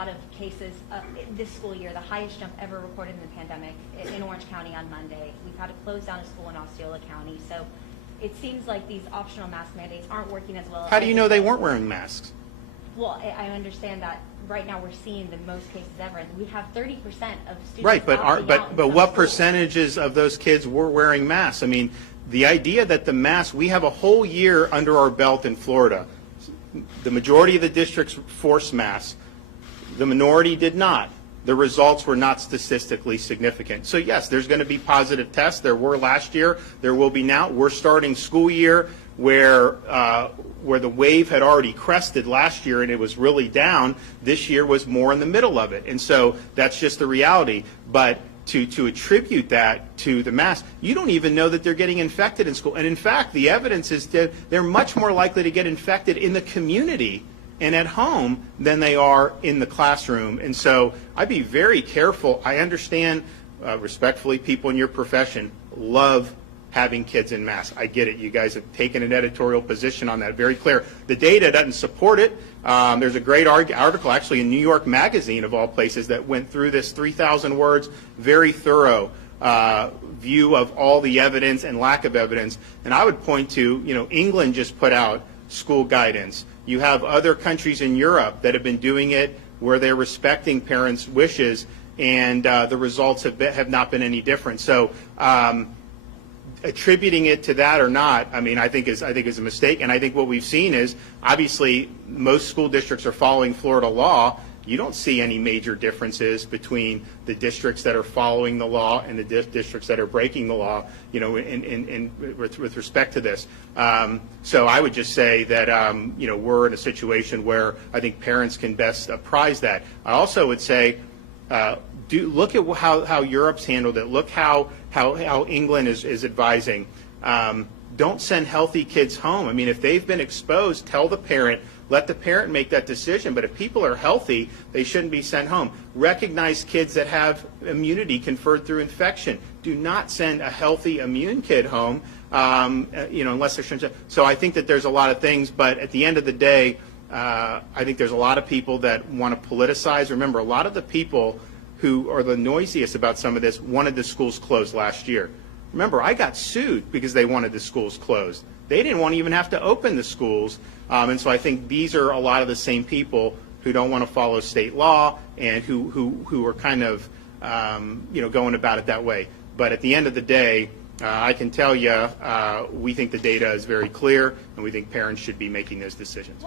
Of cases this school year, the highest jump ever recorded in the pandemic in Orange County on Monday. We've had to close down a school in Osceola County. So it seems like these optional mask mandates aren't working as well. How do you know they weren't wearing masks? Well, I understand that right now we're seeing the most cases ever, and we have 30% of students. Right, but what schools. percentages of those kids were wearing masks? I mean, the idea that the mask, we have a whole year under our belt in Florida. The majority of the districts forced masks. The minority did not. The results were not statistically significant. So yes, there's going to be positive tests. There were last year. There will be now. We're starting school year where the wave had already crested last year and it was really down. This year was more in the middle of it. And so that's just the reality. But to attribute that to the mask, you don't even know that they're getting infected in school. And in fact, the evidence is that they're much more likely to get infected in the community and at home than they are in the classroom. And so I'd be very careful. I understand, respectfully, people in your profession love having kids in masks. I get it. You guys have taken an editorial position on that, very clear. The data doesn't support it. There's a great article actually in New York Magazine, of all places, that went through this 3,000 words, very thorough view of all the evidence and lack of evidence. And I would point to, England just put out school guidance. You have other countries in Europe that have been doing it where they're respecting parents' wishes, and the results have not been any different. So attributing it to that or not, I think is a mistake. And I think what we've seen is, obviously, most school districts are following Florida law. You don't see any major differences between the districts that are following the law and the districts that are breaking the law, with respect to this. So I would just say that, we're in a situation where I think parents can best apprise that. I also would say, look at how Europe's handled it. Look how England is advising. Don't send healthy kids home. If they've been exposed, tell the parent. Let the parent make that decision. But if people are healthy, they shouldn't be sent home. Recognize kids that have immunity conferred through infection. Do not send a healthy immune kid home, unless they're. So I think that there's a lot of things, but at the end of the day, I think there's a lot of people that want to politicize. Remember, a lot of the people who are the noisiest about some of this wanted the schools closed last year. Remember, I got sued because they wanted the schools closed. They didn't want to even have to open the schools. And so I think these are a lot of the same people who don't want to follow state law and who are kind of, going about it that way. But at the end of the day, I can tell you, we think the data is very clear, and we think parents should be making those decisions.